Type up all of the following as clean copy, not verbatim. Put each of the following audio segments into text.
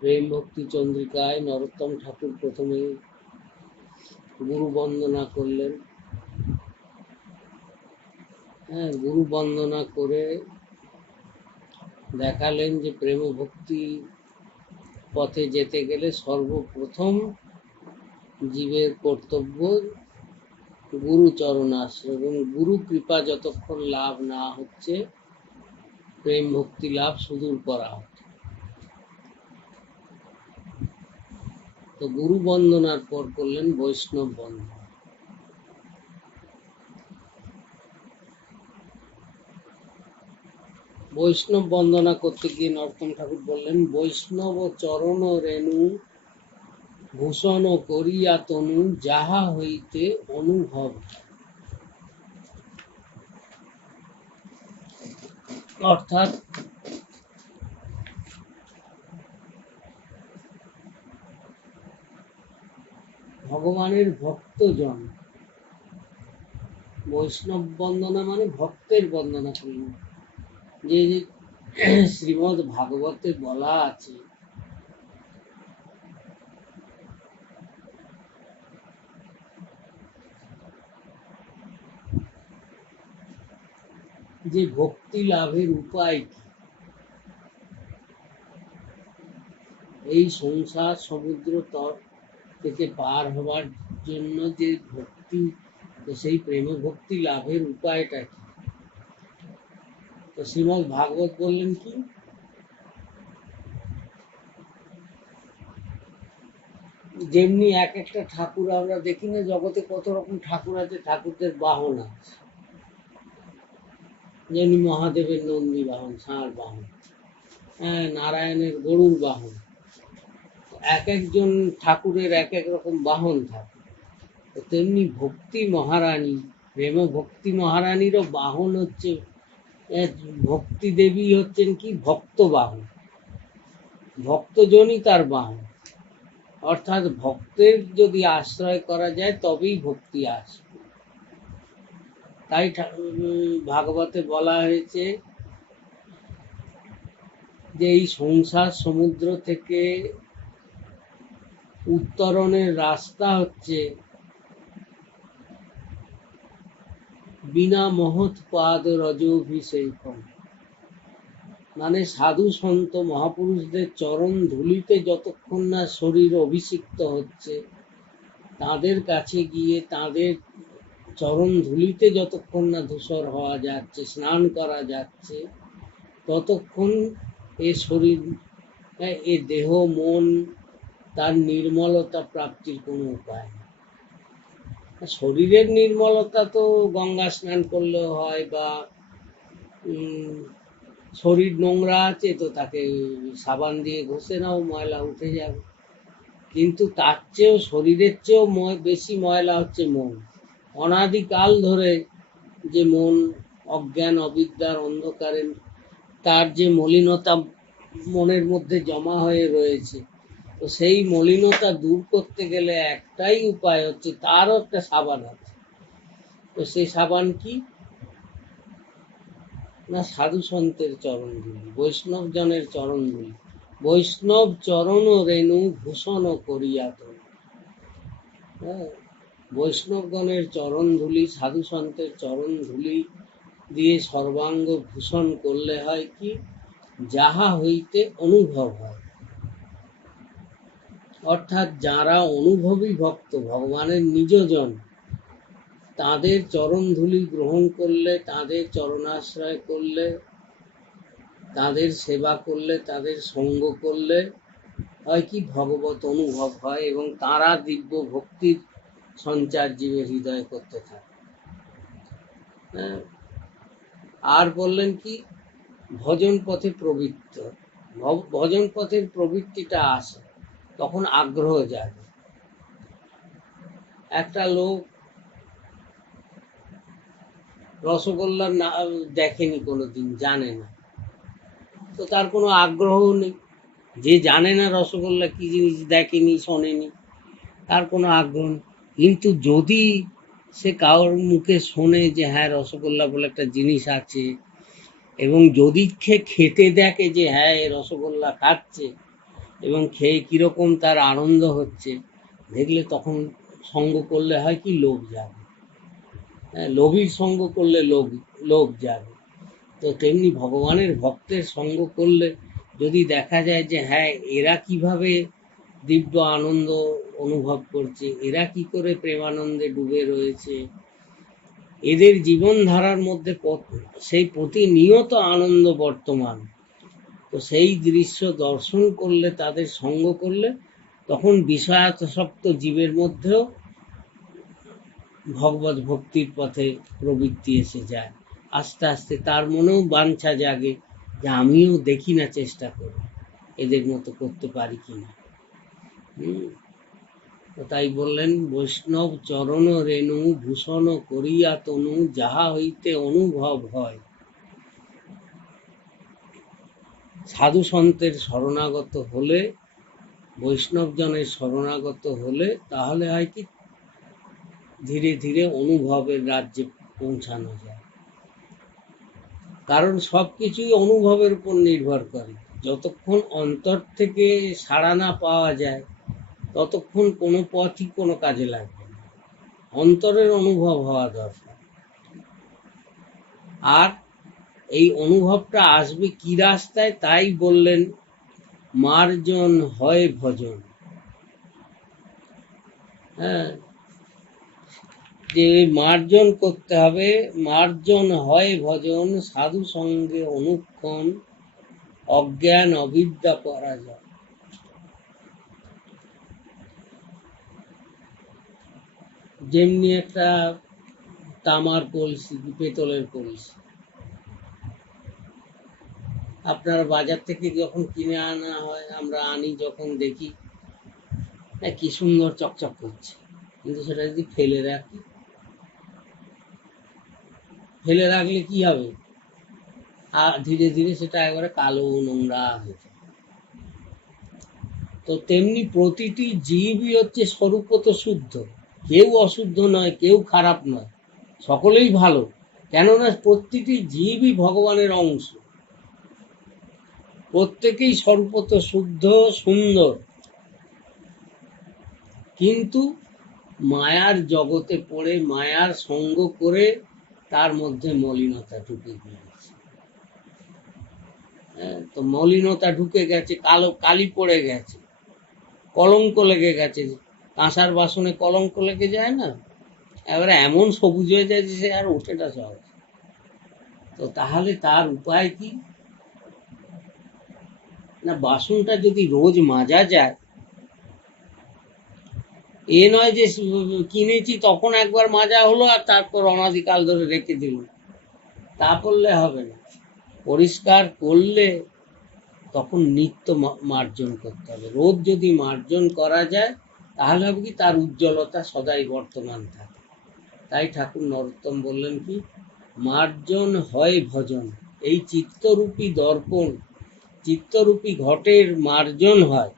প্রেম ভক্তি চন্দ্রিকায় নরোত্তম ঠাকুর প্রথমে গুরু বন্দনা করলেন। গুরু বন্দনা করে দেখালেন যে প্রেম ভক্তি পথে যেতে গেলে সর্বপ্রথম জীবের কর্তব্য গুরু চরণাশ্রয়, এবং গুরু কৃপা যতক্ষণ লাভ না হচ্ছে প্রেম ভক্তি লাভ সুদূর করা হচ্ছে। তো গুরু বন্দনার পর করলেন বৈষ্ণব বন্দনা। বৈষ্ণব বন্দনা করতে গিয়ে নরোত্তম ঠাকুর বললেন, বৈষ্ণব চরণ রেণু ভূষণ করিয়া তনু যাহা হইতে অনুভব। অর্থাৎ ভগবানের ভক্তজন, বৈষ্ণব বন্দনা মানে ভক্তের বন্দনা করলেন। যে শ্রীমদ্ ভাগবতে বলা আছে যে ভক্তি লাভের উপায় কি, এই সংসার সমুদ্র তট থেকে পার হবার জন্য যে ভক্তি, সেই প্রেম ভক্তি লাভের উপায়টা কি? তো শ্রীমদ্ ভাগবত বললেন কি, যেমনি এক একটা ঠাকুর আমরা দেখি না জগতে কত রকম ঠাকুর আছে, ঠাকুরদের বাহন আছে। যেমনি মহাদেবের নন্দী বাহন, ষাঁড় বাহন, নারায়ণের গরুর বাহন, এক একজন ঠাকুরের এক এক রকম বাহন থাকে। তেমনি ভক্তি মহারানী, প্রেম ভক্তি মহারানীরও বাহন হচ্ছে, ভক্তি দেবী হচ্ছেন কি ভক্ত বাহন, ভক্তজনই তার বাহন। অর্থাৎ ভক্তের যদি আশ্রয় করা যায় তবেই ভক্তি আসবে। তাই ভাগবতে বলা হয়েছে যে এই সংসার সমুদ্র থেকে উত্তরণের রাস্তা হচ্ছে বিনা মহৎ পাদ রজোভিষেকম, মানে সাধু সন্ত মহাপুরুষদের চরণ ধুলিতে যতক্ষণ না শরীর অভিষিক্ত হচ্ছে, তাদের কাছে গিয়ে তাদের চরণ ধুলিতে যতক্ষণ না ধূসর হওয়া যাচ্ছে, স্নান করা যাচ্ছে, ততক্ষণ এ শরীর, এ দেহ মন তার নির্মলতা প্রাপ্তির কোনো উপায় নেই। শরীরের নির্মলতা তো গঙ্গা স্নান করলেও হয়, বা শরীর নোংরা আছে তো তাকে সাবান দিয়ে ঘষে নাও, ময়লা উঠে যাবে। কিন্তু তার চেয়েও, শরীরের চেয়েও বেশি ময়লা হচ্ছে মন। অনাদিকাল ধরে যে মন অজ্ঞান অবিদ্যার অন্ধকারে তার যে মলিনতা মনের মধ্যে জমা হয়ে রয়েছে, তো সেই মলিনতা দূর করতে গেলে একটাই উপায় হচ্ছে, তারও একটা সাবান আছে। তো সেই সাবান কি না, সাধু সন্তের চরণ ধুলি, বৈষ্ণব জনের চরণ ধুলি। বৈষ্ণব চরণ রেণু ভূষণ করিয়া তনু। বৈষ্ণবগণের চরণ ধুলি, সাধু সন্তের চরণ ধুলি দিয়ে সর্বাঙ্গ ভূষণ করলে হয় কি, যাহা হইতে অনুভব হয়। অর্থাৎ যারা অনুভবী ভক্ত, ভগবানের নিজজন, তাদের চরণ ধুলি গ্রহণ করলে, তাদের চরণাশ্রয় করলে, তাদের সেবা করলে, তাদের সঙ্গ করলে হয় কি, ভগবত অনুভব হয়, এবং তারা দিব্য ভক্তির সঞ্চার জীবের হৃদয় করতে থাকে। আর বললেন কি, ভজন পথে প্রবৃত্ত, ভজন পথের প্রবৃত্তিটা আসে তখন আগ্রহ জাগে। একটা লোক রসগোল্লা না দেখেনি কোনোদিন, জানে না, তো তার কোনো আগ্রহ নেই। যে জানে না রসগোল্লা কি জিনিস, দেখেনি শোনেনি, তার কোনো আগ্রহ নেই। কিন্তু যদি সে কারোর মুখে শোনে যে হ্যাঁ রসগোল্লা বলে একটা জিনিস আছে, এবং যদি খেতে দেখে যে হ্যাঁ এ রসগোল্লা খাচ্ছে এবং খেয়ে কীরকম তার আনন্দ হচ্ছে, দেখলে তখন সঙ্গ করলে হয় কি লোভ জাগে। হ্যাঁ, লোভীর সঙ্গ করলে লোভ জাগে। তো তেমনি ভগবানের ভক্তের সঙ্গ করলে যদি দেখা যায় যে হ্যাঁ এরা কিভাবে দিব্য আনন্দ অনুভব করছে, এরা কি করে প্রেমানন্দে ডুবে রয়েছে, এদের জীবনধারার মধ্যে সেই প্রতিনিয়ত আনন্দ বর্তমান, তো সেই দৃশ্য দর্শন করলে, তাদের সঙ্গ করলে, তখন বিষয়াসক্ত জীবের মধ্যেও ভগবত ভক্তির পথে প্রবৃত্তি এসে যায়। আস্তে আস্তে তার মনেও বাঞ্ছা জাগে যে আমিও দেখি না চেষ্টা করে এদের মতো করতে পারি কিনা। তো তাই বললেন, বৈষ্ণব চরণ রেণু ভূষণ করিয়া তনু যাহা হইতে অনুভব হয়। সাধু সন্তের শরণাগত হলে, বৈষ্ণবজনের শরণাগত হলে, তাহলে হয় কি ধীরে ধীরে অনুভবের রাজ্যে পৌঁছানো যায়। কারণ সবকিছুই অনুভবের উপর নির্ভর করে। যতক্ষণ অন্তর থেকে সাড়া না পাওয়া যায় ততক্ষণ কোনো পথই কোনো কাজে লাগবে না। অন্তরের অনুভব হওয়া দরকার। আর এই অনুভবটা আসবে কি রাস্তায়, তাই বললেন মার্জন হয় ভজন। হ্যাঁ, যে মার্জন করতে হবে, মার্জন হয় ভজন, সাধু সঙ্গে অনুক্ষণ, অজ্ঞান অবিদ্যা পরাজয়। যেমনি একটা তামার কলসি, পেতলের কলসি, আপনার বাজার থেকে যখন কিনে আনা হয়, আমরা আনি যখন দেখি কি সুন্দর চকচক করছে, কিন্তু সেটা যদি ফেলে রাখলে কি হবে, আর ধীরে ধীরে সেটা একবারে কালো নোংরা হয়ে যায়। তো তেমনি প্রতিটি জীবই হচ্ছে স্বরূপত শুদ্ধ, কেউ অশুদ্ধ নয়, কেউ খারাপ নয়, সকলেই ভালো। কেননা প্রতিটি জীবই ভগবানের অংশ, প্রত্যেকেই স্বরূপত শুদ্ধ সুন্দর, কিন্তু মায়ার জগতে পড়ে, মায়ার সঙ্গ করে তার মধ্যে মলিনতা ঢুকে গিয়েছে। তো মলিনতা ঢুকে গেছে, কালি পড়ে গেছে, কলঙ্ক লেগে গেছে। কাঁসার বাসনে কলঙ্ক লেগে যায় না, এবারে এমন সবুজ হয়ে যায় যে সে আর ওঠেটা সহজ। তো তাহলে তার উপায় কি না, বাসনটা যদি রোজ মাজা যায়, এ নয় যে কিনেছি তখন একবার মাজা হলো আর তারপর অনাদিকাল ধরে রেখে দিল, তা করলে হবে না। পরিষ্কার করলে তখন নিত্য মার্জন করতে হবে। রোজ যদি মার্জন করা যায় তাহলে হবে কি তার উজ্জ্বলতা সদাই বর্তমান থাকে। তাই ঠাকুর নরোত্তম বললেন কি, মার্জন হয় ভজন। এই চিত্তরূপী দর্পণ, চিত্তরূপী ঘটের মার্জন হয়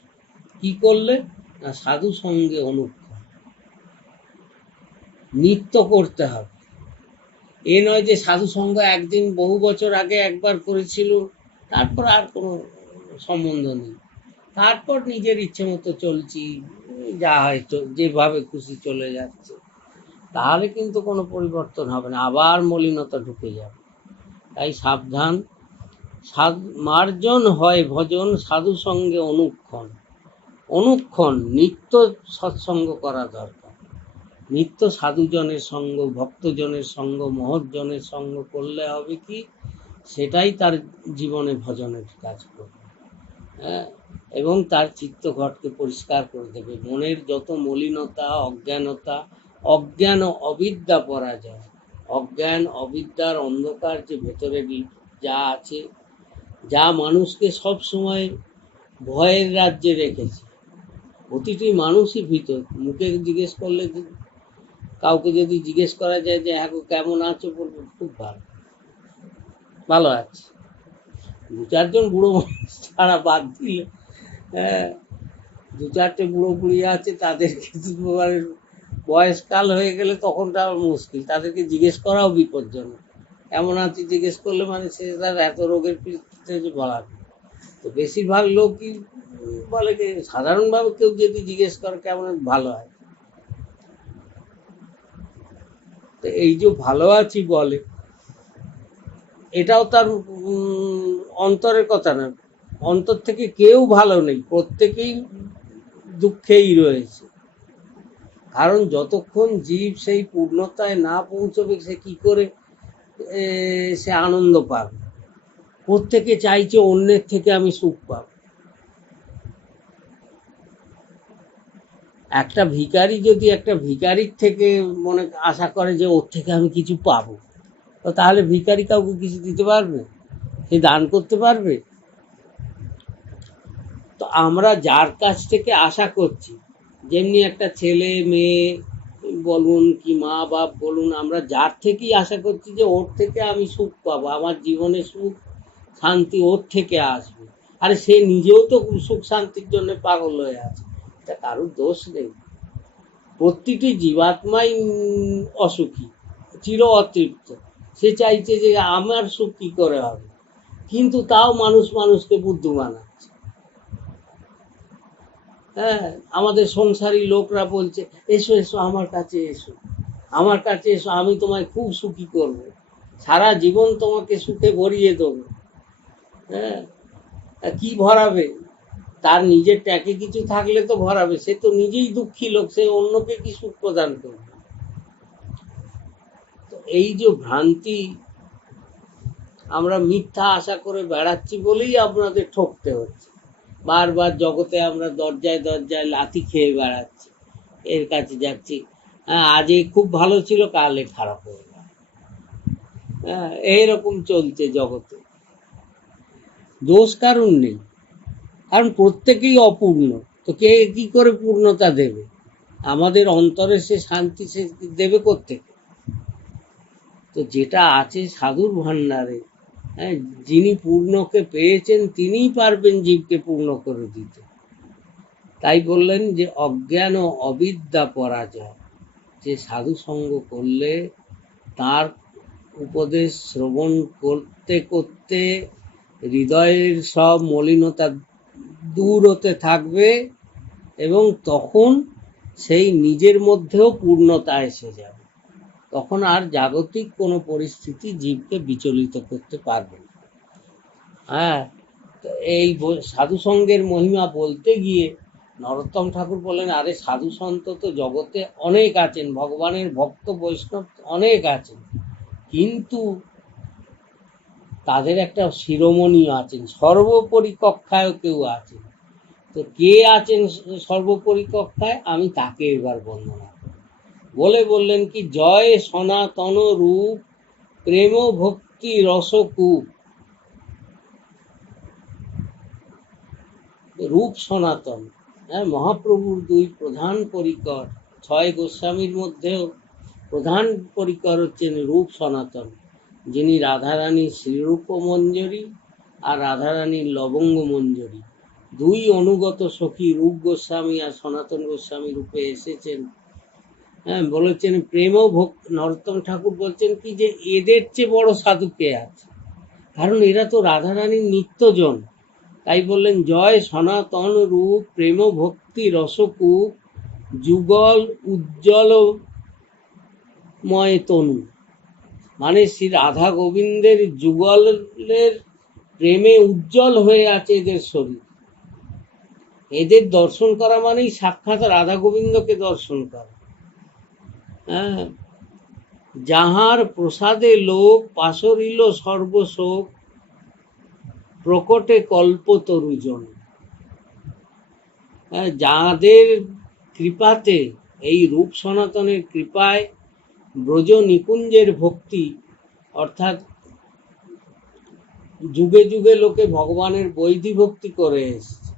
কি করলে না, সাধু সঙ্গে অনুক্ষণ নিত্য করতে হবে। এ নয় যে সাধু সঙ্গ একদিন বহু বছর আগে একবার করেছিল, তারপর আর কোনো সম্বন্ধ নেই, তারপর নিজের ইচ্ছে মতো চলছি, যা হয়তো যেভাবে খুশি চলে যাচ্ছে, তাহলে কিন্তু কোনো পরিবর্তন হবে না, আবার মলিনতা ঢুকে যাবে। তাই সাবধান। মার্জন হয় ভজন, সাধু সঙ্গে অনুক্ষণ নিত্য সৎসঙ্গ করা দরকার। নিত্য সাধুজনের সঙ্গ, ভক্তজনের সঙ্গ, মহৎজনের সঙ্গ করলে হবে কি, সেটাই তার জীবনে ভজনের কাজ করবে। হ্যাঁ, এবং তার চিত্তঘটকে পরিষ্কার করে দেবে। মনের যত মলিনতা, অজ্ঞানতা, অজ্ঞান অবিদ্যা পরাজয়, অজ্ঞান অবিদ্যার অন্ধকার যে ভেতরে যা আছে, যা মানুষকে সব সময় ভয়ের রাজ্যে রেখেছে। প্রতিটি মানুষই ভিতর, মুখে জিজ্ঞেস করলে, কাউকে যদি জিজ্ঞেস করা যায় যে হ্যাঁ কেমন আছো, বলবো খুব ভালো আছে। দু চারজন বুড়ো মানুষ ছাড়া বাদ দিলে, হ্যাঁ, দু চারটে বুড়ো বুড়ি আছে, তাদেরকে বয়সকাল হয়ে গেলে তখন তার মুশকিল, তাদেরকে জিজ্ঞেস করাও বিপজ্জনক। কেমন আছি জিজ্ঞেস করলে মানে সে তার এত রোগের পিছনে বলার। তো বেশিরভাগ লোকই বলে যে সাধারণভাবে কেউ যদি জিজ্ঞেস করে কেমন ভালো হয়, তো এই যে ভালো আছি বলে, এটাও তার অন্তরের কথা না। অন্তর থেকে কেউ ভালো নেই, প্রত্যেকেই দুঃখেই রয়েছে। কারণ যতক্ষণ জীব সেই পূর্ণতায় না পৌঁছবে সে কি করে সে আনন্দ পাবে। প্রত্যেকে চাইছে অন্যের থেকে আমি সুখ পাব। একটা ভিখারি যদি একটা ভিখারির থেকে মনে আশা করে যে ওর থেকে আমি কিছু পাবো, তো তাহলে ভিখারি কাউকে কিছু দিতে পারবে? সে দান করতে পারবে? তো আমরা যার কাছ থেকে আশা করছি, যেমনি একটা ছেলে মেয়ে বলুন কি মা বাপ বলুন, আমরা যার থেকেই আশা করছি যে ওর থেকে আমি সুখ পাবো, আমার জীবনে সুখ শান্তি ওর থেকে আসবে। আরে সে নিজেও তো সুখ শান্তির জন্য পাগল হয়ে আছে, এটা কারোর দোষ নেই। প্রতিটি জীবাত্মাই অসুখী, চির অতৃপ্ত। সে চাইছে যে আমার সুখ কি করে হবে, কিন্তু তাও মানুষ মানুষকে বুদ্ধু বানাচ্ছে। হ্যাঁ, আমাদের সংসারী লোকরা বলছে এসো এসো আমার কাছে এসো, আমার কাছে এসো, আমি তোমায় খুব সুখী করব, সারা জীবন তোমাকে সুখে ভরিয়ে দেবো। হ্যাঁ, কি ভরাবে? তার নিজের ট্যাকে কিছু থাকলে তো ভরাবে, সে তো নিজেই দুঃখী লোক, সে অন্যকে কি সুখ প্রদান করবে? তো এই যে ভ্রান্তি, আমরা মিথ্যা আশা করে বেড়াচ্ছি বলেই আপনাদের ঠকতে হচ্ছে। বারবার জগতে আমরা দরজায় দরজায় লাথি খেয়ে বেড়াচ্ছি, এর কাছে যাচ্ছি, হ্যাঁ আজ খুব ভালো ছিল কালে খারাপ হয়ে গেল। হ্যাঁ, এইরকম চলছে জগতে। দোষ কারণ নেই, কারণ প্রত্যেকেই অপূর্ণ। তো কে কি করে পূর্ণতা দেবে? আমাদের অন্তরে সে শান্তি সে দেবে কোত্থেকে? তো যেটা আছে সাধুর ভান্ডারে, হ্যাঁ, যিনি পূর্ণকে পেয়েছেন তিনিই পারবেন জীবকে পূর্ণ করে দিতে। তাই বললেন যে অজ্ঞান ও অবিদ্যা পরাজয়, যে সাধু সঙ্গ করলে তার উপদেশ শ্রবণ করতে করতে হৃদয়ের সব মলিনতা দূর হতে থাকবে, এবং তখন সেই নিজের মধ্যেও পূর্ণতা এসে যাবে। তখন আর জাগতিক কোনো পরিস্থিতি জীবকে বিচলিত করতে পারবে না। হ্যাঁ, এই সাধু সঙ্গের মহিমা বলতে গিয়ে নরোত্তম ঠাকুর বলেন, আরে সাধু সন্ত তো জগতে অনেক আছেন, ভগবানের ভক্ত বৈষ্ণব অনেক আছেন, কিন্তু তাদের একটা শিরোমণি আছেন, সর্বোপরি কক্ষায় কেউ আছেন। তো কে আছেন সর্বোপরি কক্ষায়? আমি তাকে এবার বর্ণনা করি। বললেন কি, জয় সনাতন রূপ প্রেম ভক্তি রসকূপ। রূপ সনাতন, হ্যাঁ, মহাপ্রভুর দুই প্রধান পরিকর, 6 গোস্বামীর মধ্যেও প্রধান পরিকর হচ্ছেন রূপ সনাতন, যিনি রাধারানীর শ্রীরূপ মঞ্জরী আর রাধারানীর লবঙ্গ মঞ্জরী, দুই অনুগত সখী রূপ গোস্বামী আর সনাতন গোস্বামী রূপে এসেছেন। হ্যাঁ, বলেছেন প্রেম ভক্তি। নরোত্তম ঠাকুর বলছেন কি যে এদের চেয়ে বড় সাধু কে আছে, কারণ এরা তো রাধারানীর নিত্যজন। তাই বললেন জয় সনাতন রূপ প্রেম ভক্তি রসকূপ, যুগল উজ্জ্বলময় তনু। মানে শ্রী রাধা গোবিন্দের যুগলের প্রেমে উজ্জ্বল হয়ে আছে এদের শরীর। এদের দর্শন করা মানেই সাক্ষাৎ রাধা গোবিন্দকে দর্শন করা। হ্যাঁ, যাহার প্রসাদে লোক পাশরিল সর্বশোক, প্রকটে কল্পতরুজন। যাদের কৃপাতে, এই রূপ সনাতনের কৃপায় ব্রজ নিকুঞ্জের ভক্তি, অর্থাৎ যুগে যুগে লোকে ভগবানের বৈধি ভক্তি করে এসছে,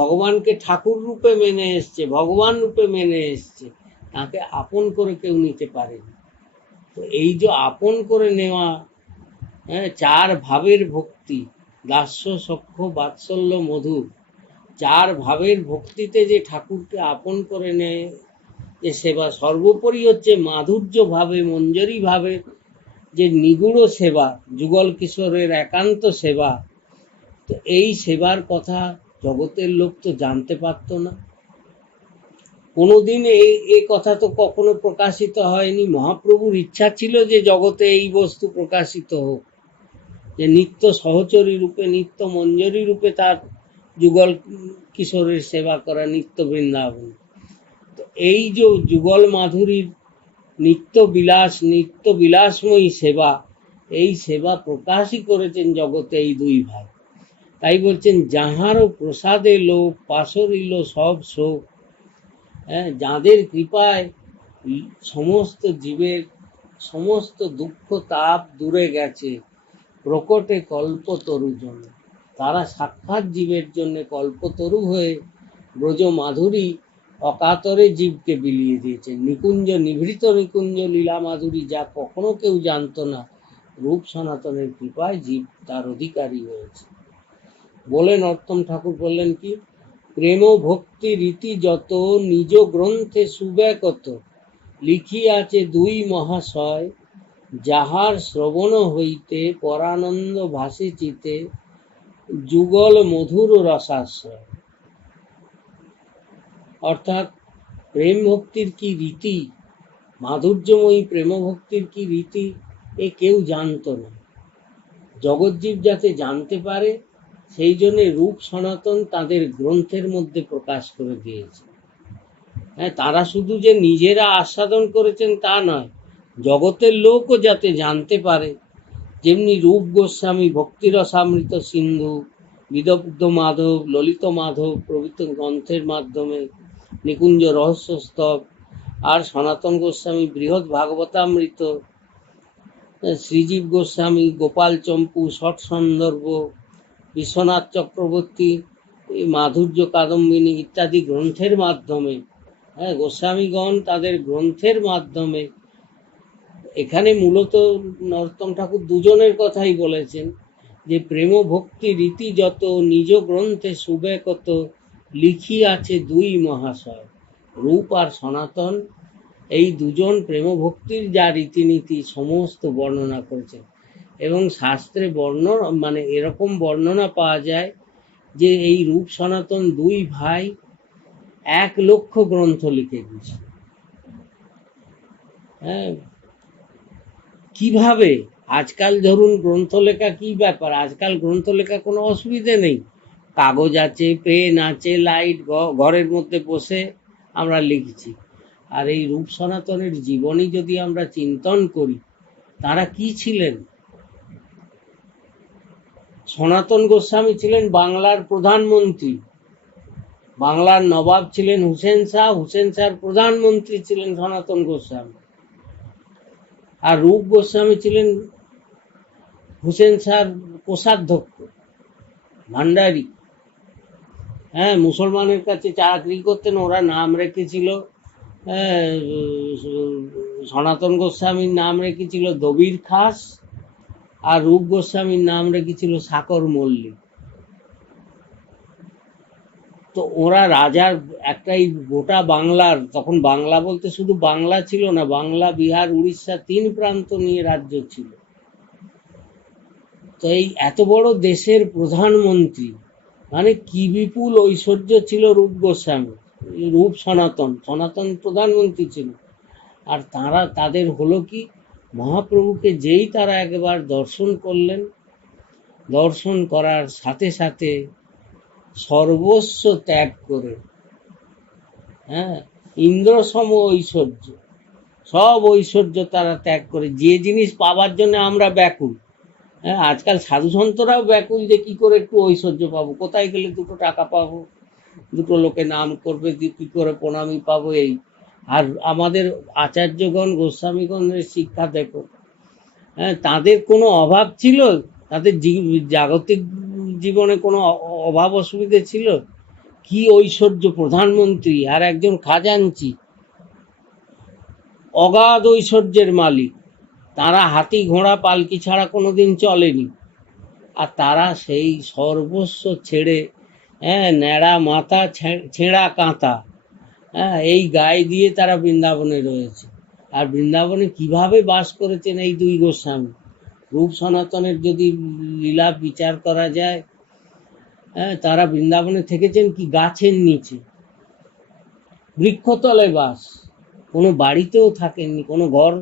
ভগবানকে ঠাকুর রূপে মেনে এসছে, ভগবান রূপে মেনে এসছে, তাকে আপন করে কেউ নিতে পারেনি। তো এই যে আপন করে নেওয়া, হ্যাঁ, 4 ভাবের ভক্তি, দাস্য সখ্য বাৎসল্য মধুর, 4 ভাবের ভক্তিতে যে ঠাকুরকে আপন করে নেয় যে সেবা, সর্বোপরি হচ্ছে মাধুর্য ভাবে মঞ্জরি ভাবে যে নিগুড় সেবা, যুগল কিশোরের একান্ত সেবা, তো এই সেবার কথা জগতের লোক তো জানতে পারতো না। কোনোদিন এই কথা তো কখনো প্রকাশিত হয়নি। মহাপ্রভুর ইচ্ছা ছিল যে জগতে এই বস্তু প্রকাশিত হোক, যে নিত্য সহচরী রূপে, নিত্য মঞ্জরী রূপে তার যুগল কিশোরের সেবা করা নিত্য বৃন্দাবন। তো এই যে যুগল মাধুরীর নিত্য বিলাসময়ী সেবা, এই সেবা প্রকাশই করেছেন জগতে এই দুই ভাই। তাই বলছেন, যাহারও প্রসাদে লোক পাশরিল সব শোক। যাদের কৃপায় সমস্ত জীবের সমস্ত দুঃখ তাপ দূরে গেছে, প্রকটে কল্পতরু জন্য, তারা সাক্ষাৎ জীবের জন্য কল্পতরু হয়ে ব্রজ মাধুরী অকাতরে জীবকে বিলিয়ে দিয়েছেন। নিকুঞ্জ নিভৃত নিকুঞ্জ লীলা মাধুরী, যা কখনো কেউ জানতো না, রূপ সনাতনের কৃপায় জীব তার অধিকারী হয়েছে। বলে নরোত্তম ঠাকুর বললেন কি, প্রেম ভক্তি রীতি যত নিজ গ্রন্থে সুব্যকত, লিখিয়াছে দুই মহাশয়, যাহার শ্রবণ হইতে পরানন্দ ভাসে চিতে, যুগল মধুর রসাশ্রয়। অর্থাৎ প্রেম ভক্তির কি রীতি, মাধুর্যময়ী প্রেম ভক্তির কি রীতি, এ কেউ জানতো না। জগৎজীব যাতে জানতে পারে, সেই জন্য রূপ সনাতন তাদের গ্রন্থের মধ্যে প্রকাশ করে দিয়েছে। তারা শুধু যে নিজেরা আস্বাদন করেছেন তা নয়, জগতের লোকও যাতে জানতে পারে। যেমনি রূপ গোস্বামী ভক্তিরসামৃত সিন্ধু, বিদগ্ধ মাধব, ললিত মাধব প্রভৃতি গ্রন্থের মাধ্যমে নিকুঞ্জ রহস্য স্তব, আর সনাতন গোস্বামী বৃহৎ ভাগবতামৃত, শ্রীজীব গোস্বামী গোপাল চম্পু ষট সন্দর্ভ, বিশ্বনাথ চক্রবর্তী মাধুর্য কাদম্বিনী ইত্যাদি গ্রন্থের মাধ্যমে, গোস্বামীগণ তাদের গ্রন্থের মাধ্যমে, এখানে মূলত নরোত্তম ঠাকুর দুজনের কথাই বলেছেন, যে প্রেম ভক্তি রীতি যত নিজ গ্রন্থে সুব্যকত, লিখিয়াছে দুই মহাশয়, রূপ আর সনাতন, এই দুজন প্রেম ভক্তির যা রীতিনীতি সমস্ত বর্ণনা করেছেন। এবং শাস্ত্রে মানে এরকম বর্ণনা পাওয়া যায় যে এই রূপ সনাতন দুই ভাই 1,00,000 গ্রন্থ লিখে গেছে। কিভাবে? আজকাল ধরুন গ্রন্থ লেখা কি ব্যাপার, আজকাল গ্রন্থ লেখা কোনো অসুবিধে নেই, কাগজ আছে, পেন আছে, লাইট, ঘরের মধ্যে বসে আমরা লিখছি। আর এই রূপ সনাতনের জীবনী যদি আমরা চিন্তন করি, তারা কি ছিলেন? সনাতন গোস্বামী ছিলেন বাংলার প্রধানমন্ত্রী, বাংলার নবাব ছিলেন হুসেন শাহ, হুসেন শাহর প্রধানমন্ত্রী ছিলেন সনাতন গোস্বামী। আর রূপ গোস্বামী ছিলেন হুসেন শাহর কোষাধ্যক্ষ, ভান্ডারী। মুসলমানের কাছে চাকরি করতেন, ওরা নাম রেখেছিল, সনাতন গোস্বামীর নাম রেখেছিল দবির খাস, আর রূপ গোস্বামীর নাম রেখেছিল সাকর মল্লিক। তো ওরা রাজার একটাই গোটা বাংলার, তখন বাংলা বলতে শুধু বাংলা ছিল না, বাংলা, বিহার, উড়িষ্যা 3 প্রান্ত নিয়ে রাজ্য ছিল। তো এই এত বড় দেশের প্রধানমন্ত্রী, মানে কি বিপুল ঐশ্বর্য ছিল রূপ গোস্বামী, রূপ সনাতন প্রধানমন্ত্রী ছিল। আর তাদের হলো কি, মহাপ্রভুকে যেই তারা একবার দর্শন করলেন, দর্শন করার সাথে সাথে সর্বস্ব ত্যাগ করে, ইন্দ্র সম ঐশ্বর্য, সব ঐশ্বর্য তারা ত্যাগ করে, যে জিনিস পাবার জন্য আমরা ব্যাকুল, আজকাল সাধু সন্তরাও ব্যাকুল যে কি করে একটু ঐশ্বর্য পাবো, কোথায় গেলে 2 টাকা পাবো, 2 লোকে নাম করবে, কি করে প্রণামী পাবো, এই। আর আমাদের আচার্যগণ গোস্বামীগণের শিক্ষা দেখো, তাদের কোনো অভাব ছিল? তাদের জাগতিক জীবনে কোনো অভাব অসুবিধে ছিল? কি ঐশ্বর্য, প্রধানমন্ত্রী আর একজন খাজাঞ্চি, অগাধ ঐশ্বর্যের মালিক। তারা হাতি ঘোড়া পালকি ছাড়া কোনোদিন চলেনি, আর তারা সেই সর্বস্ব ছেড়ে, ন্যাড়া মাথা, ছেঁড়া কাঁথা, এই গায়ে দিয়ে তারা বৃন্দাবনে রয়েছে। আর বৃন্দাবনে কিভাবে বাস করেছেন এই দুই গোস্বামী, রূপ সনাতনের যদি লীলা বিচার করা যায়, হ্যাঁ, তারা বৃন্দাবনে থেকেছেন কি গাছের নিচে, বৃক্ষতলে বাস, কোনো বাড়িতেও থাকেননি, কোনো ঘর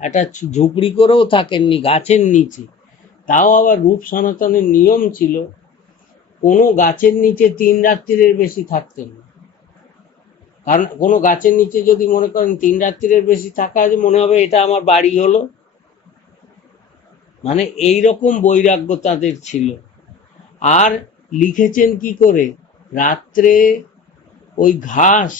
একটা ঝুপড়ি করেও থাকেননি, গাছের নিচে। তাও আবার রূপ সনাতনের নিয়ম ছিল কোনো গাছের নিচে 3 রাত্রির বেশি থাকতেন না। কারণ কোনো গাছের নিচে যদি মনে করেন 3 রাত্রির বেশি থাকা আছে, মনে হবে এটা আমার বাড়ি হলো। মানে এইরকম বৈরাগ্য তাদের ছিল। আর লিখেছেন কি করে, রাত্রে ওই ঘাস,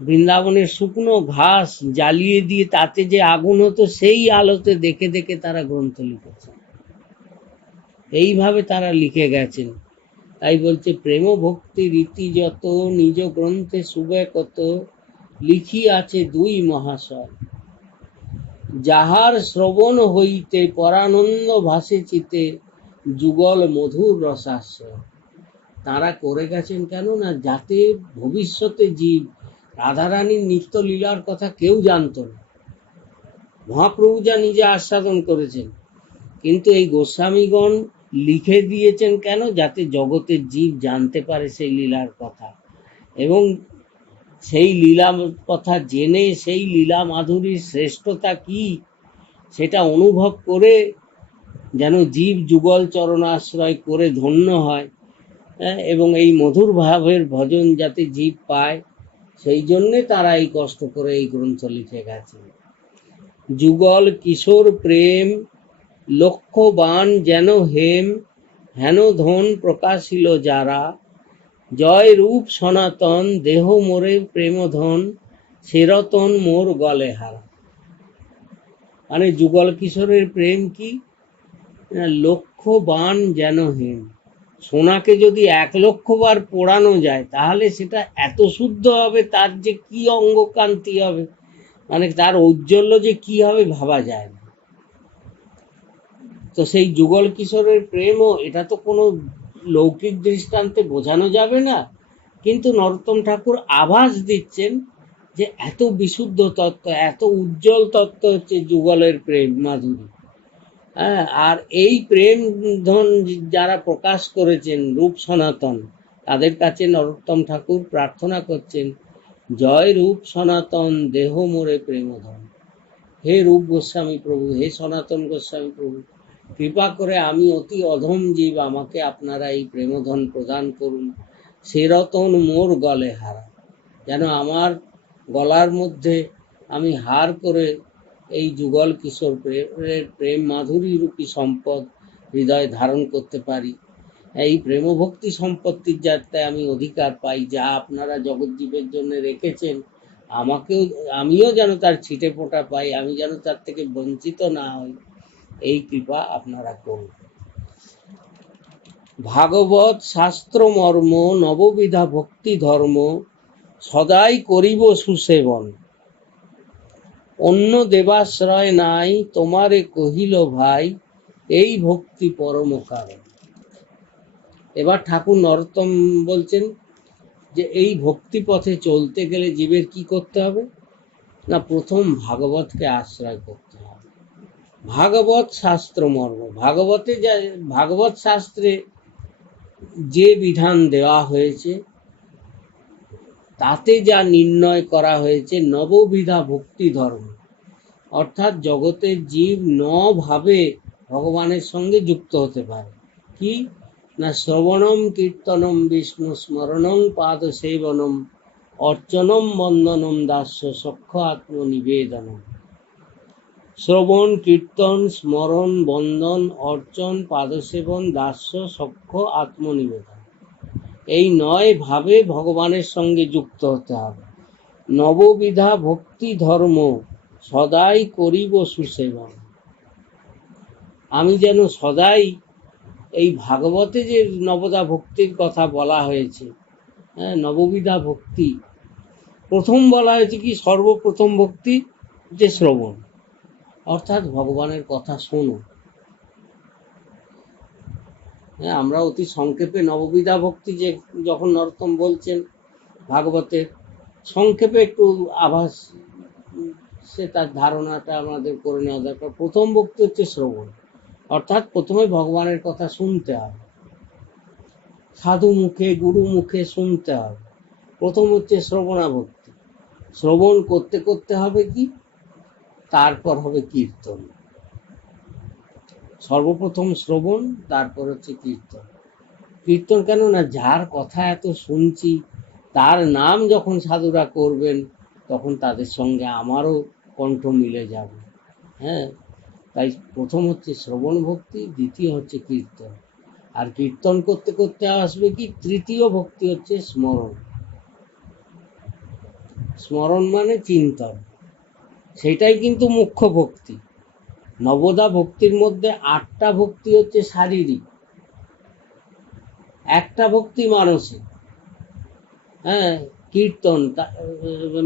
বৃন্দাবনের শুকনো ঘাস জ্বালিয়ে দিয়ে তাতে যে আগুন হতো, সেই আলোতে দেখে দেখে তারা গ্রন্থ লিখেছেন। এইভাবে তারা লিখে গেছেন। তাই বলছে, প্রেম ভক্তি রীতি যত নিজ গ্রন্থে শুভে কত, লিখি আছে 2 মহাশয়, যাহার শ্রবণ হইতে পরানন্দ ভাসে চিতে, যুগল মধুর রসাস্বয়। তারা করে গেছেন কেন না, যাতে ভবিষ্যতে জীব রাধারানীর নিত্য লীলার কথা কেউ জানত না। মহাপ্রভু যা নিজে আস্বাদন করেছেন, কিন্তু এই গোস্বামীগণ লিখে দিয়েছেন কেন, যাতে জগতের জীব জানতে পারে সেই লীলার কথা, এবং সেই লীলা কথা জেনে সেই লীলা মাধুরীর শ্রেষ্ঠতা কি সেটা অনুভব করে যেন জীব যুগল চরণাশ্রয় করে ধন্য হয়, এবং এই মধুর ভাবের ভজন যাতে জীব পায়, সেই জন্যে তারা এই কষ্ট করে এই গ্রন্থ লিখে গেছে। যুগল কিশোর প্রেম লক্ষ্যবান যেন হেম, হেন ধন প্রকাশিল যারা, জয় রূপ সনাতন দেহ মোরে প্রেমধন, সেরতন মোর গলে হারা। মানে যুগল কিশোরের প্রেম কি, লক্ষ্যবান যেন হেম, সোনাকে যদি 1 লক্ষ বার পোড়ানো যায় তাহলে সেটা এত শুদ্ধ হবে, তার যে কি অঙ্গকান্তি হবে, মানে তার ঔজ্জ্বল্য যে কি হবে ভাবা যায় না। তো সেই যুগল কিশোরের প্রেমও, এটা তো কোনো লৌকিক দৃষ্টান্তে বোঝানো যাবে না, কিন্তু নরোত্তম ঠাকুর আভাস দিচ্ছেন যে এত বিশুদ্ধ তত্ত্ব, এত উজ্জ্বল তত্ত্ব হচ্ছে যুগলের প্রেম মাধুরী। হ্যাঁ, আর এই প্রেম ধন যারা প্রকাশ করেছেন রূপ সনাতন, তাদের কাছে নরোত্তম ঠাকুর প্রার্থনা করছেন, জয় রূপ সনাতন দেহ মোরে প্রেমধন। হে রূপ গোস্বামী প্রভু, হে সনাতন গোস্বামী প্রভু, কৃপা করে আমি অতি অধম জীব, আমাকে আপনারা এই প্রেমধন প্রদান করুন। সেরতন মোর গলে হারা, যেন আমার গলার মধ্যে আমি হার করে এই যুগল কিশোর প্রেম মাধুরী রূপী সম্পদ হৃদয়ে ধারণ করতে পারি। এই প্রেম ভক্তি সম্পত্তির যাতে আমি অধিকার পাই, যা আপনারা জগৎজীবের জন্য রেখেছেন, আমিও যেন তার ছিটে ফোঁটা পাই, আমি যেন তার থেকে বঞ্চিত না হই, এই কৃপা আপনারা করুন। ভাগবত শাস্ত্র মর্ম নববিধা ভক্তি ধর্ম, সদাই করিব সুসেবন, অন্য দেবাশ্রয় নাই তোমারে কহিল ভাই, এই ভক্তি পরম কারণ। এবার ঠাকুর নরোত্তম বলছেন যে এই ভক্তি পথে চলতে গেলে জীবের কি করতে হবে না, প্রথম ভাগবতকে আশ্রয় করতে হবে। ভাগবত শাস্ত্র মর্ম, ভাগবত শাস্ত্রে যে বিধান দেওয়া হয়েছে তাতে যা নির্ণয় করা হয়েছে, নববিধা ভক্তি ধর্ম, অর্থাৎ জগতের জীব 9 ভাবে ভগবানের সঙ্গে যুক্ত হতে পারে। কি না, শ্রবণম কীর্তনম বিষ্ণু স্মরণং পাদ সেবনম, অর্চনম বন্দনম দাস্য সখ্য আত্মনিবেদনম। শ্রবণ কীর্তন স্মরণ বন্দন অর্চন পাদসেবন দাস্য সখ্য আত্মনিবেদন, এই 9 ভাবে ভগবানের সঙ্গে যুক্ত হতে হবে। নববিধা ভক্তি ধর্ম, সদাই করিব সুসেবন, আমি যেন সদাই এই ভাগবতে যে নবদা ভক্তির কথা বলা হয়েছে, হ্যাঁ, নববিধা ভক্তি, প্রথম বলা হয়েছে কি, সর্বপ্রথম ভক্তি যে শ্রবণ, অর্থাৎ ভগবানের কথা শোনো। হ্যাঁ, আমরা অতি সংক্ষেপে নববিধা ভক্তি যে যখন নরোত্তম বলছেন ভাগবতের, সংক্ষেপে একটু আভাস সে তার ধারণাটা আমাদের করে নেওয়া দরকার। প্রথম ভক্তি হচ্ছে শ্রবণ, অর্থাৎ প্রথমে ভগবানের কথা শুনতে হবে, সাধু মুখে গুরু মুখে শুনতে হবে। প্রথম হচ্ছে শ্রবণা ভক্তি। শ্রবণ করতে করতে হবে কি, তারপর হবে কীর্তন। সর্বপ্রথম শ্রবণ, তারপর হচ্ছে কীর্তন। কীর্তন কেন না, যার কথা এত শুনছি তার নাম যখন সাধুরা করবেন তখন তাদের সঙ্গে আমারও কণ্ঠ মিলে যাবে। হ্যাঁ, তাই প্রথম হচ্ছে শ্রবণ ভক্তি, দ্বিতীয় হচ্ছে কীর্তন। আর কীর্তন করতে করতে আসবে কি, তৃতীয় ভক্তি হচ্ছে স্মরণ। স্মরণ মানে চিন্তন, সেটাই কিন্তু মুখ্য ভক্তি। নবদা ভক্তির মধ্যে 8টা ভক্তি হচ্ছে শারীরিক, একটা ভক্তি মানসিক। হ্যাঁ, কীর্তন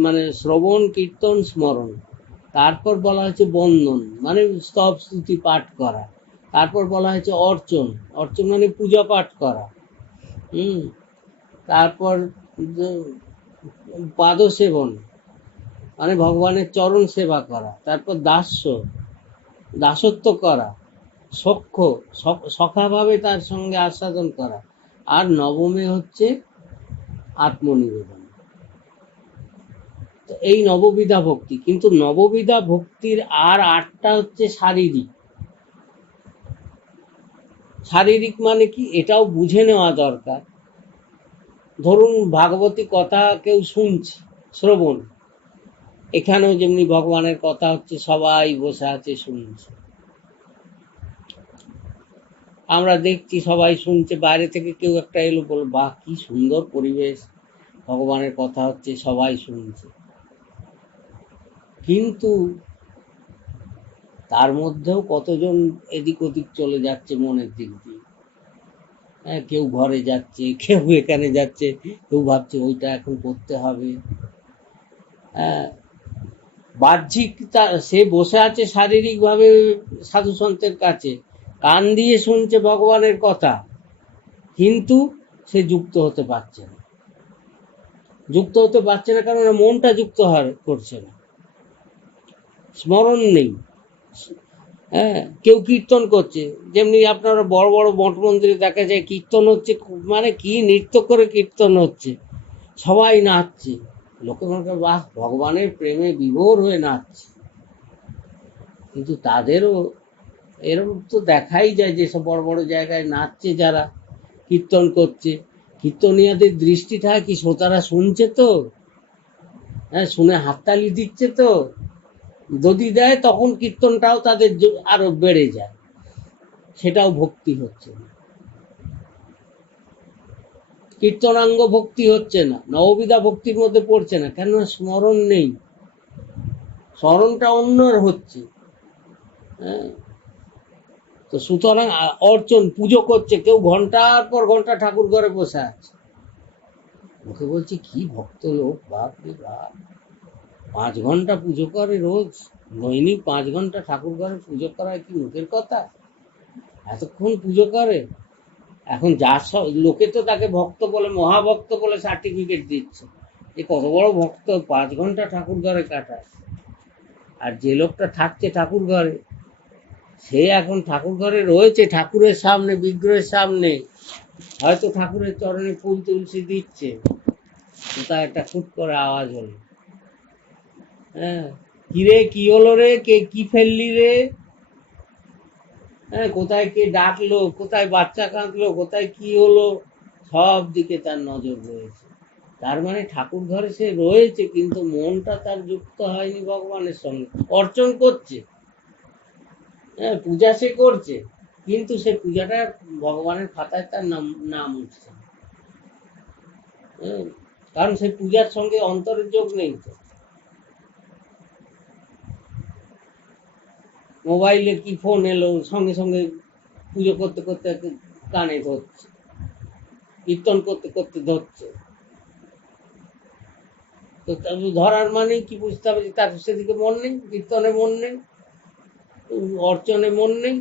মানে শ্রবণ কীর্তন স্মরণ। তারপর বলা হয়েছে বন্দন মানে স্তব স্তুতি পাঠ করা। তারপর বলা হয়েছে অর্চন, অর্চন মানে পূজা পাঠ করা। তারপর পাদ সেবন মানে ভগবানের চরণ সেবা করা। তারপর দাস্য, দাসত্ব করা। সখ্য, সখাভাবে তার সঙ্গে আস্বাদন করা। আর নবমে হচ্ছে আত্মনিবেদন। এই নববিধা ভক্তি। কিন্তু নববিধা ভক্তির আর 8টা হচ্ছে শারীরিক। শারীরিক মানে কি, এটাও বুঝে নেওয়া দরকার। ধরুন ভাগবতী কথা কেউ শুনছে, শ্রবণ, এখানেও যেমনি ভগবানের কথা হচ্ছে, সবাই বসে আছে শুনছে, আমরা দেখছি সবাই শুনছে। বাইরে থেকে কেউ একটা এলো, বল বাহ কি সুন্দর পরিবেশ, ভগবানের কথা হচ্ছে, সবাই শুনছে। কিন্তু তার মধ্যেও কতজন এদিক ওদিক চলে যাচ্ছে মনের দিক দিয়ে। হ্যাঁ, কেউ ঘরে যাচ্ছে, কেউ এখানে যাচ্ছে, কেউ ভাবছে ওইটা এখন করতে হবে। হ্যাঁ, বাহ্যিক সে বসে আছে শারীরিকভাবে সাধু সন্তের কাছে, কান দিয়ে শুনছে ভগবানের কথা, কিন্তু সে যুক্ত হতে পারছে না। যুক্ত হতে পারছে না কারণ মনটা যুক্ত করছে না, স্মরণ নেই। হ্যাঁ, কেউ কীর্তন করছে, যেমনি আপনারা বড় বড় মঠ মন্দিরে দেখা যায় কীর্তন হচ্ছে, মানে কি নৃত্য করে কীর্তন হচ্ছে, সবাই নাচছে, লোকে মনে করে বাহ ভগবানের প্রেমে বিভোর হয়ে নাচছে। কিন্তু তাদেরও এরকম তো দেখাই যায়, যেসব বড় বড় জায়গায় নাচছে, যারা কীর্তন করছে, কীর্তনীয়দের দৃষ্টিটা কি শ্রোতারা শুনছে তো, হ্যাঁ, শুনে হাততালি দিচ্ছে তো, যদি দেয় তখন কীর্তনটাও তাদের আরো বেড়ে যায়, সেটাও ভক্তি হচ্ছে না, কীর্তনাঙ্গ ভক্তি হচ্ছে না, নববিধা ভক্তির মধ্যে পড়ছে না। কেননা স্মরণ নেই, স্মরণটা অন্যর হচ্ছে। হ্যাঁ, তো সুতরাং অর্চন, পুজো করছে, কেউ ঘন্টার পর ঘন্টা ঠাকুর ঘরে বসে আছে, ওকে বলছি কি ভক্ত লোক, বাপ রে বাপ, 5 ঘন্টা পুজো করে রোজ, দৈনিক 5 ঘন্টা ঠাকুর ঘরে পুজো করা কি মুখের কথা, এতক্ষণ পুজো করে। এখন যার সব লোকে তো তাকে ভক্ত বলে, মহাভক্ত বলে সার্টিফিকেট দিচ্ছে, এ কত বড় ভক্ত, 5 ঘন্টা ঠাকুর ঘরে কাটায়। আর যে লোকটা থাকছে ঠাকুর ঘরে, সে এখন ঠাকুর ঘরে রয়েছে, ঠাকুরের সামনে, বিগ্রহের সামনে, হয়তো ঠাকুরের চরণে ফুল তুলসী দিচ্ছে, কোথায় একটা ফুট করে আওয়াজ হলো, হ্যাঁ, কিরে কি হলো রে, কে কি ফেললি রে, হ্যাঁ, কোথায় কে ডাকলো, কোথায় বাচ্চা কাঁদলো, কোথায় কি হলো, সব দিকে তার নজর রয়েছে। তার মানে ঠাকুর ঘরে সে রয়েছে, কিন্তু মনটা তার যুক্ত হয়নি ভগবানের সঙ্গে। অর্চন করছে, হ্যাঁ, পূজা সে করছে, কিন্তু সে পূজাটা ভগবানের খাতায় তার নাম উঠছে, কারণ সেই পূজার সঙ্গে অন্তরের যোগ নেই। তো মোবাইলে কি ফোন এলো, সঙ্গে সঙ্গে পুজো করতে করতে কানে ধরছে, কীর্তন করতে করতে ধরছে। তো ধরার মানে কি বুঝতে হবে, যে তার সেদিকে মন নেই, কীর্তনে মন নেই, অর্চনে মন নেই।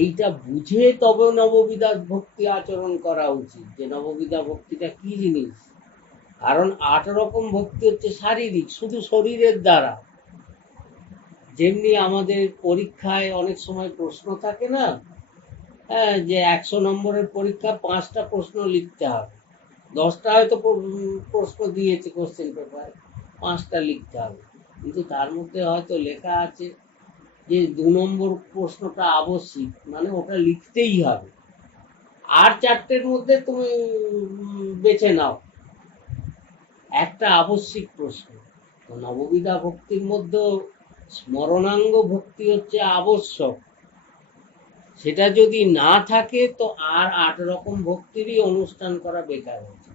এইটা বুঝে তবে নববিধা ভক্তি আচরণ করা উচিত, যে নববিধা ভক্তিটা কি জিনিস। কারণ 8 রকম ভক্তি হচ্ছে শারীরিক, শুধু শরীরের দ্বারা। যেমনি আমাদের পরীক্ষায় অনেক সময় প্রশ্ন থাকে না, হ্যাঁ, যে 100 নম্বরের পরীক্ষা 5টা প্রশ্ন লিখতে হবে, 10টা হয়তো প্রশ্ন দিয়েছে কোশ্চেন পেপার, 5টা লিখতে হবে, কিন্তু তার মধ্যে হয়তো লেখা আছে যে 2 নম্বর প্রশ্নটা আবশ্যিক, মানে ওটা লিখতেই হবে, আর 4টের মধ্যে তুমি বেছে নাও, একটা আবশ্যিক প্রশ্ন। তো নববিধা ভক্তির মধ্যে স্মরণাঙ্গ ভক্তি হচ্ছে আবশ্যক, সেটা যদি না থাকে তো আর 8 রকম ভক্তিরই অনুষ্ঠান করা বেকার হচ্ছে,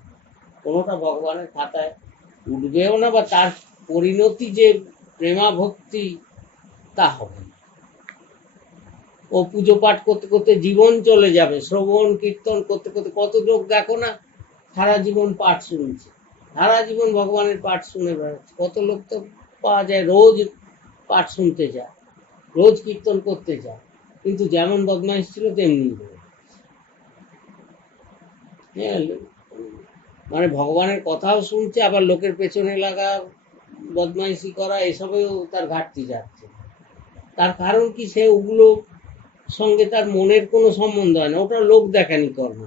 কোনোটা ভগবানের খাতায় উঠবেও না, বা তার পরিণতি যে প্রেমা ভক্তি তা হবে না। ও পুজো পাঠ করতে করতে জীবন চলে যাবে, শ্রবণ কীর্তন করতে করতে, কত লোক দেখো না সারা জীবন পাঠ শুনছে, সারা জীবন ভগবানের পাঠ শুনে বেড়াচ্ছে, কত লোক তো পাওয়া যায় রোজ পাঠ শুনতে যায়, রোজ কীর্তন করতে যায়, কিন্তু যেমন বদমাইশ ছিল তেমনি মানে ভগবানের কথাও শুনছে, আবার লোকের পেছনে লাগা, বদমাইশি করা, এসবেও তার ঘাটতি যাচ্ছে। তার কারণ কি, সে ওগুলো সঙ্গে তার মনের কোনো সম্বন্ধ হয় না, ওটা লোক দেখানি কর্ম।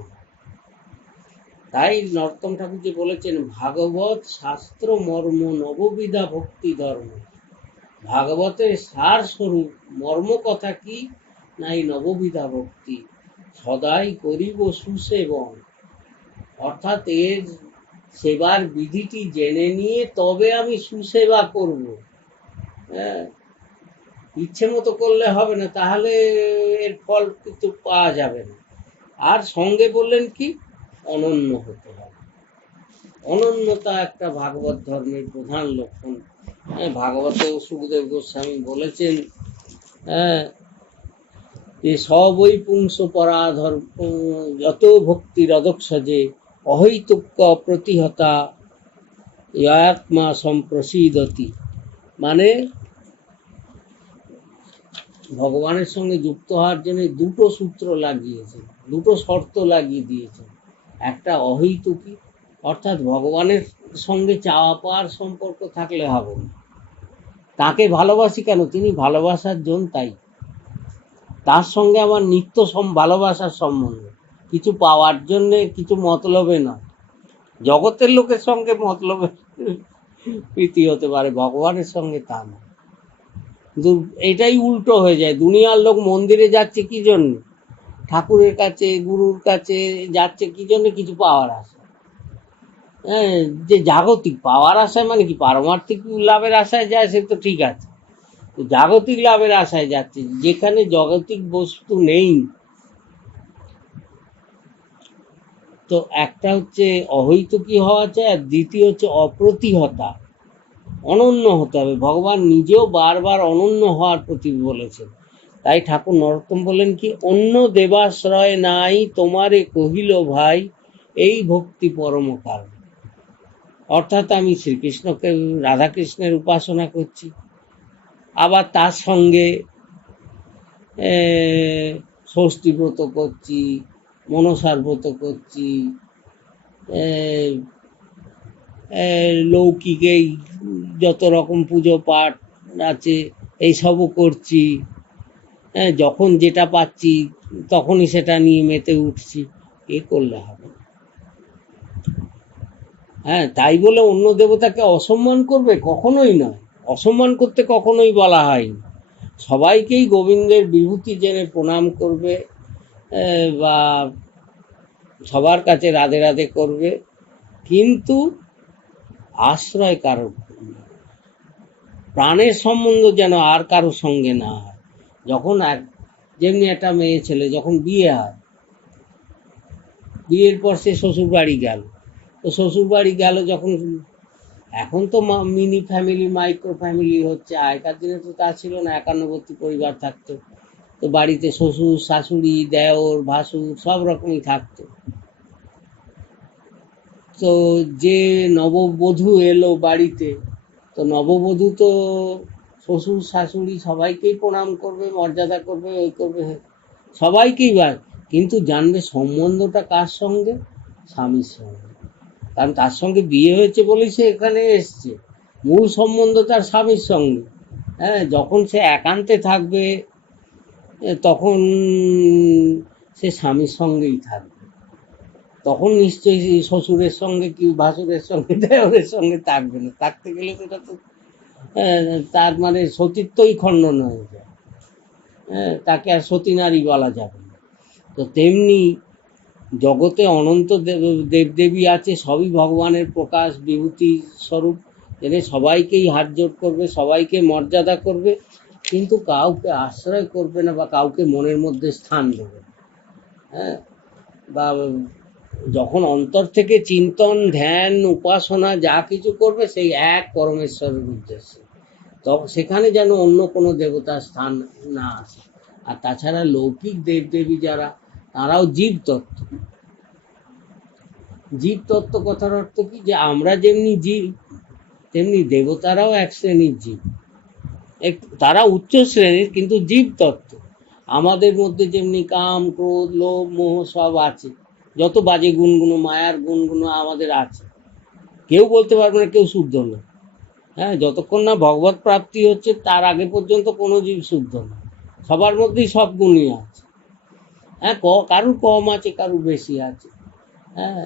তাই নরোত্তম ঠাকুর যে বলেছেন, ভাগবত শাস্ত্র মর্ম নববিধা ভক্তি ধর্ম। ভাগবতের সার স্বরূপ মর্ম কথা কি, নাই নববিধা ভক্তি, সদাই করিব সুসেবন। অর্থাৎ এর সেবার বিধিটি জেনে নিয়ে তবে আমি সুসেবা করব। হ্যাঁ, ইচ্ছে মতো করলে হবে না, তাহলে এর ফল কিন্তু পাওয়া যাবে না। আর সঙ্গে বললেন কি, অনন্য হতে হবে। অনন্যতা একটা ভাগবত ধর্মের প্রধান লক্ষণ। ভাগবতে সুখদেব গোস্বামী বলেছেন, যে সবই পুংস পরাধর যত ভক্তির অদক্ষজে অহৈতুক্য প্রতিহতা আত্মা সম্প্রসিদতি। মানে ভগবানের সঙ্গে যুক্ত হওয়ার জন্য দুটো সূত্র লাগিয়েছেন, দুটো শর্ত লাগিয়ে দিয়েছেন। একটা অহৈতুকী, অর্থাৎ ভগবানের সঙ্গে চাওয়া পাওয়ার সম্পর্ক থাকলে হবে না। তাকে ভালোবাসি কেন, তিনি ভালোবাসার জন, তাই তার সঙ্গে আমার নিত্য ভালোবাসার সম্বন্ধ, কিছু পাওয়ার জন্যে, কিছু মতলবে না। জগতের লোকের সঙ্গে মতলবে প্রীতি হতে পারে, ভগবানের সঙ্গে তা না। কিন্তু এটাই উল্টো হয়ে যায়, দুনিয়ার লোক মন্দিরে যাচ্ছে কি জন্য, ঠাকুরের কাছে গুরুর কাছে যাচ্ছে কি জন্য, কিছু পাওয়ার আশা। হ্যাঁ, যে জাগতিক পাওয়ার আশায়, মানে কি পারমার্থিক লাভের আশায় যায়, সে তো ঠিক আছে, জাগতিক লাভের আশায় যাচ্ছে, যেখানে জাগতিক বস্তু নেই। তো একটা হচ্ছে অহৈতুকী হওয়া চাই, আর দ্বিতীয় হচ্ছে অপ্রতিহতা, অনন্য হতে হবে। ভগবান নিজেও বারবার অনন্য হওয়ার প্রতি বলেছেন। তাই ঠাকুর নরোত্তম বলেন কি, অন্য দেবাশ্রয় নাই তোমারে কহিল ভাই, এই ভক্তি পরম কারণ। অর্থাৎ আমি শ্রীকৃষ্ণকে, রাধাকৃষ্ণের উপাসনা করছি, আবার তার সঙ্গে ষষ্ঠী ব্রত করছি, মনসার ব্রত করছি, লৌকিকেই যত রকম পুজো পাঠ আছে এইসবও করছি, যখন যেটা পাচ্ছি তখনই সেটা নিয়ে মেতে উঠছি, এ করলে হবে। হ্যাঁ, তাই বলে অন্য দেবতাকে অসম্মান করবে, কখনোই নয়। অসম্মান করতে কখনোই বলা হয়নি। সবাইকেই গোবিন্দের বিভূতি জেনে প্রণাম করবে, বা সবার কাছে রাধে রাধে করবে, কিন্তু আশ্রয় কারোর, প্রাণের সম্বন্ধ যেন আর কারোর সঙ্গে না হয়। যখন যেমনি একটা মেয়ে ছেলে যখন বিয়ে হয়, বিয়ের পর সে শ্বশুর বাড়ি গেল, তো শ্বশুর বাড়ি গেল যখন, এখন তো মিনি ফ্যামিলি, মাইক্রো ফ্যামিলি হচ্ছে, আগেকার দিনে তো তা ছিল না, একান্নবর্তী পরিবার থাকতো, তো বাড়িতে শ্বশুর শাশুড়ি দেওর ভাসুর সব রকমই থাকতো। তো যে নববধূ এলো বাড়িতে, তো নববধূ তো শ্বশুর শাশুড়ি সবাইকেই প্রণাম করবে, মর্যাদা করবে, ওই করবে, সবাইকেই, কিন্তু জানবে সম্বন্ধটা কার সঙ্গে, স্বামীর সঙ্গে। কারণ তার সঙ্গে বিয়ে হয়েছে বলেই সে এখানে এসছে, মূল সম্বন্ধ তার স্বামীর সঙ্গে। হ্যাঁ, যখন সে একান্তে থাকবে তখন সে স্বামীর সঙ্গেই থাকবে, তখন নিশ্চয়ই শ্বশুরের সঙ্গে কি ভাসুরের সঙ্গে দেওরের সঙ্গে থাকবে না। থাকতে গেলে সেটা তো তার মানে সতীত্বই খণ্ডন হয়ে যায়। হ্যাঁ, তাকে আর সতী নারী বলা যাবে না। তো তেমনি জগতে অনন্ত দেবদেবী আছে, সবই ভগবানের প্রকাশ বিভূতি স্বরূপ, এনে সবাইকেই হাত জোড় করবে, সবাইকে মর্যাদা করবে, কিন্তু কাউকে আশ্রয় করবে না বা কাউকে মনের মধ্যে স্থান দেবে। হ্যাঁ, বা যখন অন্তর থেকে চিন্তন ধ্যান উপাসনা যা কিছু করবে সেই এক পরমেশ্বরের উদ্দেশ্যে, তখন সেখানে যেন অন্য কোনো দেবতার স্থান না আসে। আর তাছাড়া লৌকিক দেবদেবী যারা, তারাও জীবতত্ত্ব। জীবতত্ত্ব কথার অর্থ কি, যে আমরা যেমনি জীব তেমনি দেবতারাও এক শ্রেণীর জীব, তারা উচ্চ শ্রেণীর কিন্তু জীবতত্ত্ব। আমাদের মধ্যে যেমনি কাম ক্রোধ লোভ মোহ সব আছে, যত বাজে গুণগুলো মায়ার গুণগুলো আমাদের আছে, কেউ বলতে পারবে না কেউ শুদ্ধ না। হ্যাঁ, যতক্ষণ না ভগবত প্রাপ্তি হচ্ছে তার আগে পর্যন্ত কোনো জীব শুদ্ধ না, সবার মধ্যেই সব গুণই আছে। হ্যাঁ, কারুর কম আছে কারুর বেশি আছে। হ্যাঁ,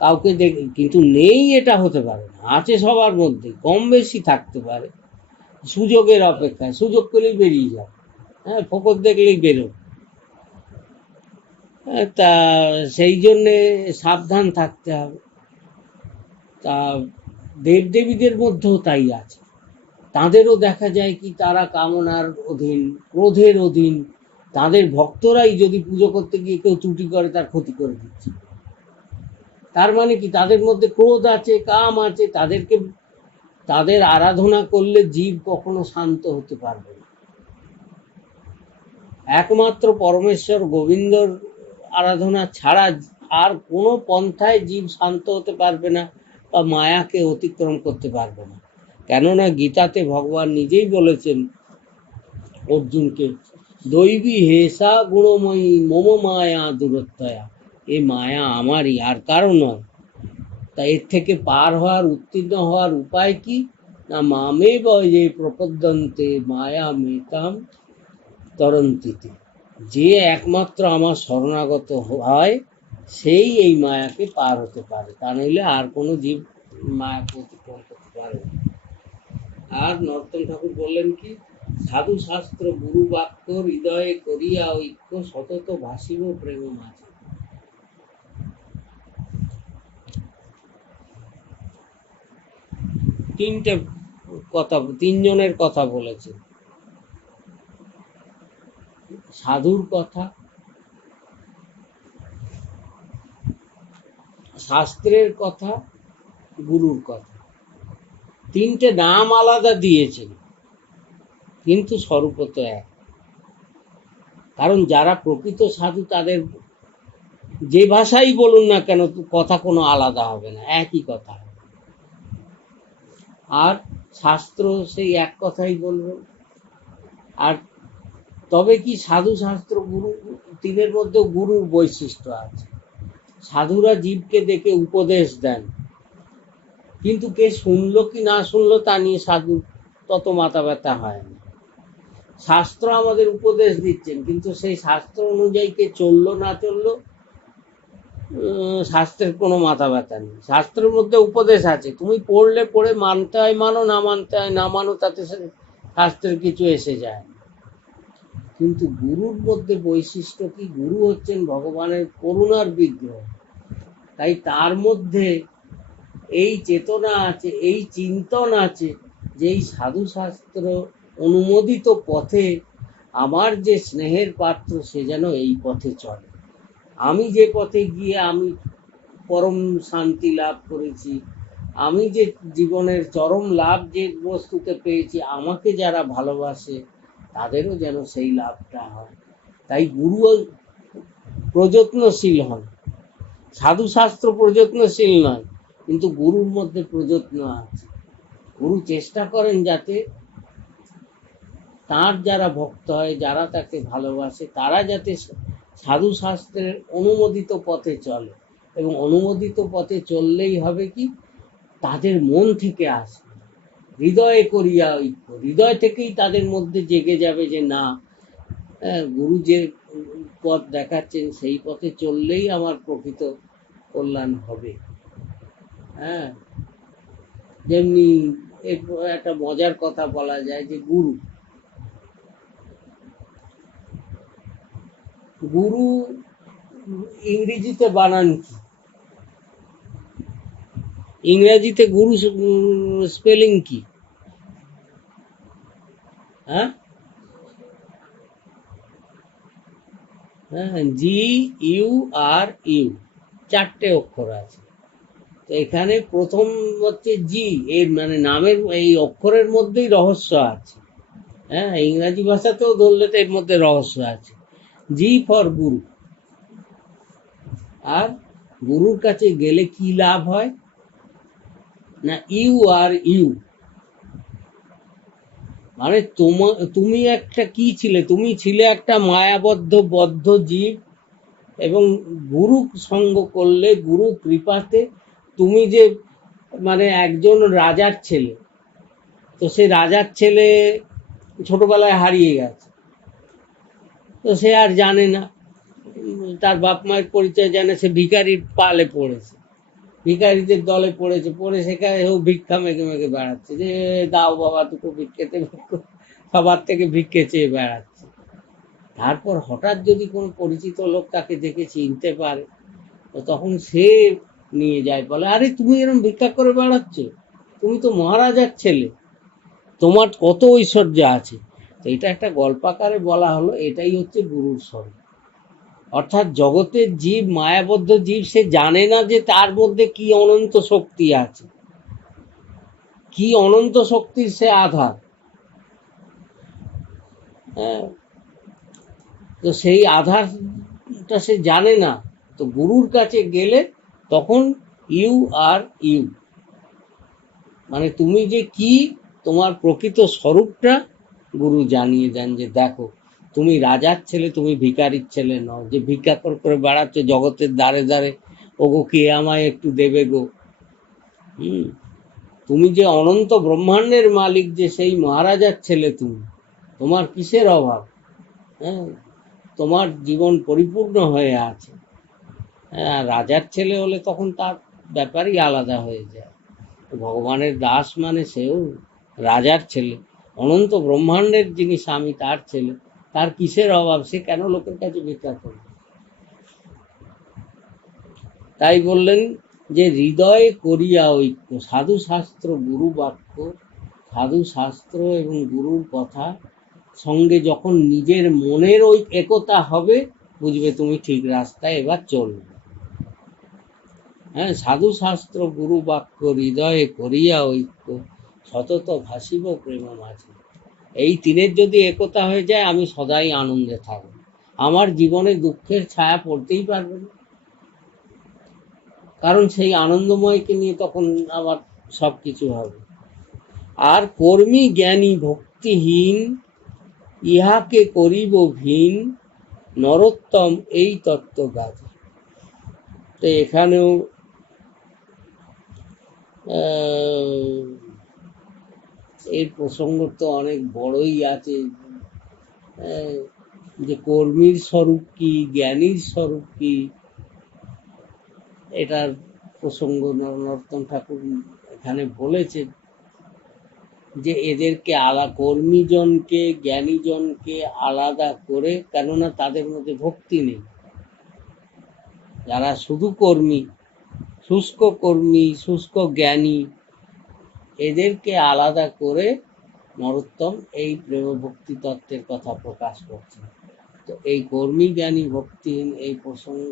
কাউকে দেখে কিন্তু নেই এটা হতে পারে না, আছে সবার মধ্যে, কম বেশি থাকতে পারে, সুযোগের অপেক্ষায়, সুযোগ পেলেই বেরিয়ে যাবে। হ্যাঁ, ফোকর দেখলেই বেরো। তা সেই জন্যে সাবধান থাকতে হবে। তা দেবদেবীদের মধ্যেও তাই আছে, তাদেরও দেখা যায় কি তারা কামনার অধীন, ক্রোধের অধীন। তাদের ভক্তরাই যদি পুজো করতে গিয়ে কেউ ত্রুটি করে তার ক্ষতি করে দিচ্ছে। তার মানে কি, তাদের মধ্যে ক্রোধ আছে কাম আছে, তাদের আরাধনা করলে জীব কখনো শান্ত হতে পারবে না। একমাত্র পরমেশ্বর গোবিন্দর আরাধনা ছাড়া আর কোনো পন্থায় জীব শান্ত হতে পারবে না বা মায়াকে অতিক্রম করতে পারবে না। কেননা গীতাতে ভগবান নিজেই বলেছেন অর্জুনকে, দৈবী হেসা গুণময়ী মম মায়া দূরত্বয়া, এ মায়া আমারই, আর কারো নয়। তা এর থেকে পার হওয়ার উত্তীর্ণ হওয়ার উপায় কি না, মামে বয়ে প্রপদ্যন্তে মায়া মেতাম তরন্তিতে, যে একমাত্র আমার শরণাগত হয় সেই এই মায়াকে পার হতে পারে, তা নইলে আর কোনো জীব মায়াকে অতিক্রম করতে পারে না। আর নরোত্তম ঠাকুর বললেন কি, সাধু শাস্ত্র গুরু বাক্য হৃদয়ে করিয়া ঐক্য সতত ভাসিব প্রেম মাঝে। তিনটে কথা, তিনজনের কথা বলেছে, সাধুর কথা, শাস্ত্রের কথা, গুরুর কথা। তিনটে নাম আলাদা দিয়েছেন কিন্তু স্বরূপত এক। কারণ যারা প্রকৃত সাধু তাদের যে ভাষাই বলুন না কেন কথা কোনো আলাদা হবে না, একই কথা। আর শাস্ত্র সেই এক কথাই বলবে। আর তবে কি, সাধু শাস্ত্র গুরু তিনের মধ্যে গুরুর বৈশিষ্ট্য আছে। সাধুরা জীবকে দেখে উপদেশ দেন, কিন্তু কে শুনলো কি না শুনলো তা নিয়ে সাধু তত মাথা ব্যথা হয় না। শাস্ত্র আমাদের উপদেশ দিচ্ছেন, কিন্তু সেই শাস্ত্র অনুযায়ী কে চললো না চললো শাস্ত্রের কোনো মাথা ব্যথা নেই। শাস্ত্রের মধ্যে উপদেশ আছে, তুমি পড়লে পড়ে মানতে হয় মানো, না মানতে হয় না মানো, তাতে শাস্ত্রের কিছু এসে যায়। কিন্তু গুরুর মধ্যে বৈশিষ্ট্য কি, গুরু হচ্ছেন ভগবানের করুণার বিগ্রহ। তাই তার মধ্যে এই চেতনা আছে, এই চিন্তন আছে যে এই সাধু শাস্ত্র অনুমোদিত পথে আমার যে স্নেহের পাত্র সে যেন এই পথে চলে। আমি যে পথে গিয়ে আমি পরম শান্তি লাভ করেছি, আমি যে জীবনের চরম লাভ যে বস্তুতে পেয়েছি, আমাকে যারা ভালোবাসে তাদেরও যেন সেই লাভটা হয়। তাই গুরু প্রযত্নশীল হন, সাধু শাস্ত্র প্রযত্নশীল নয়, কিন্তু গুরুর মধ্যে প্রযত্ন আছে। গুরু চেষ্টা করেন যাতে তার যারা ভক্ত হয়, যারা তাকে ভালোবাসে, তারা যাতে সাধু শাস্ত্রের অনুমোদিত পথে চলে, এবং অনুমোদিত পথে চললেই হবে কি, তাদের মন থেকে আসবে, হৃদয়ে করিয়া ঐক্য, হৃদয় থেকেই তাদের মধ্যে জেগে যাবে যে না, গুরু যে পথ দেখাচ্ছেন সেই পথে চললেই আমার প্রকৃত কল্যাণ হবে। হ্যাঁ, যেমনি একটা মজার কথা বলা যায় যে গুরু গুরু ইংরেজিতে বানান কি? ইংরেজিতে গুরু স্পেলিং কি? হ্যাঁ, GURU, 4টে অক্ষর আছে। তো এখানে প্রথম হচ্ছে জি, এর মানে নামের এই অক্ষরের মধ্যেই রহস্য আছে। হ্যাঁ, ইংরাজি ভাষাতেও ধরলে তো এর মধ্যে রহস্য আছে। জি ফর গুরু। আর গুরুর কাছে গেলে কি লাভ হয় না, ইউ, মানে তুমি একটা কি ছিলে, তুমি ছিলে একটা মায়াবদ্ধ বদ্ধ জীব, এবং গুরু সঙ্গ করলে, গুরু কৃপাতে তুমি যে মানে একজন রাজার ছেলে, তো সে রাজার ছেলে ছোটবেলায় হারিয়ে গেছে, তো সে আর জানে না, তার বাপ মায়ের পরিচয় জানে, সে ভিখারির পালে পড়েছে, ভিখারিদের দলে পড়েছে, পড়ে সেখানে ও ভিক্ষা মেঘে মেঘে বেড়াচ্ছে, যে দাও বাবা দুটো ভিক্ষেতে, সবার থেকে ভিক্ষে চেয়ে বেড়াচ্ছে। তারপর হঠাৎ যদি কোনো পরিচিত লোক তাকে দেখে চিনতে পারে, তো তখন সে নিয়ে যায়, বলে আরে তুমি এরকম ভিক্ষা করে বেড়াচ্ছ, তুমি তো মহারাজার ছেলে, তোমার কত ঐশ্বর্য আছে। তো এটা একটা গল্পাকারে বলা হলো, এটাই হচ্ছে গুরুর স্বরূপ। অর্থাৎ জগতের জীব, মায়াবদ্ধ জীব, সে জানে না যে তার মধ্যে কি অনন্ত শক্তি আছে, কি অনন্ত শক্তির সে আধার। হ্যাঁ, তো সেই আধারটা সে জানে না। তো গুরুর কাছে গেলে তখন ইউ, মানে তুমি যে কি, তোমার প্রকৃত স্বরূপটা গুরু জানিয়ে দেন, যে দেখো তুমি রাজার ছেলে, তুমি ভিখারির ছেলে নও, যে ভিক্ষা করে বেড়াচ্ছ জগতের দ্বারে দ্বারে, ওগো কে আমায় একটু দেবে গো। তুমি যে অনন্ত ব্রহ্মাণ্ডের মালিক, যে সেই মহারাজার ছেলে তুমি, তোমার কিসের অভাব? হ্যাঁ, তোমার জীবন পরিপূর্ণ হয়ে আছে। হ্যাঁ, রাজার ছেলে হলে তখন তার ব্যাপারই আলাদা হয়ে যায়। ভগবানের দাস মানে সেও রাজার ছেলে, অনন্ত ব্রহ্মাণ্ডের যিনি স্বামী তার ছেলে, তার কিসের অভাব, সে কেন লোকের কাছে ভিক্ষা করবে? তাই বললেন যে হৃদয়ে করিয়া ঐক্য, সাধু শাস্ত্র গুরু বাক্য, সাধু শাস্ত্র এবং গুরুর কথা সঙ্গে যখন নিজের মনের ওই একতা হবে, বুঝবে তুমি ঠিক রাস্তায় এবার চলবে। হ্যাঁ, সাধু শাস্ত্র গুরু বাক্য হৃদয়ে করিয়া ঐক্য, সতত ভাসিব প্রেম মাঝে। এই তিনের যদি একতা হয়ে যায়, আমি সদাই আনন্দে থাকব, আমার জীবনে দুঃখের ছায়া পড়তেই পারবে না, কারণ সেই আনন্দময়কে নিয়ে তখন আমার সব কিছু হবে। আর কর্মী জ্ঞানী ভক্তিহীন, ইহাকে করিব ভিন, নরোত্তম এই তত্ত্ব গাছ। তো এখানেও এর প্রসঙ্গ তো অনেক বড়ই আছে, যে কর্মীর স্বরূপ কি, জ্ঞানীর স্বরূপ কি, এটার প্রসঙ্গ নরোত্তম ঠাকুর এখানে বলেছেন, যে এদেরকে কর্মীজনকে জ্ঞানীজনকে আলাদা করে, কেননা তাদের মধ্যে ভক্তি নেই। যারা শুধু কর্মী, শুষ্ক জ্ঞানী, এদেরকে আলাদা করে নরোত্তম এই প্রেম ভক্তি তত্ত্বের কথা প্রকাশ করছেন। তো এই কর্মী জ্ঞানী ভক্তিহীন এই প্রসঙ্গ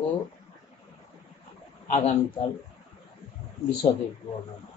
আগামীকাল বিশদে বর্ণনা।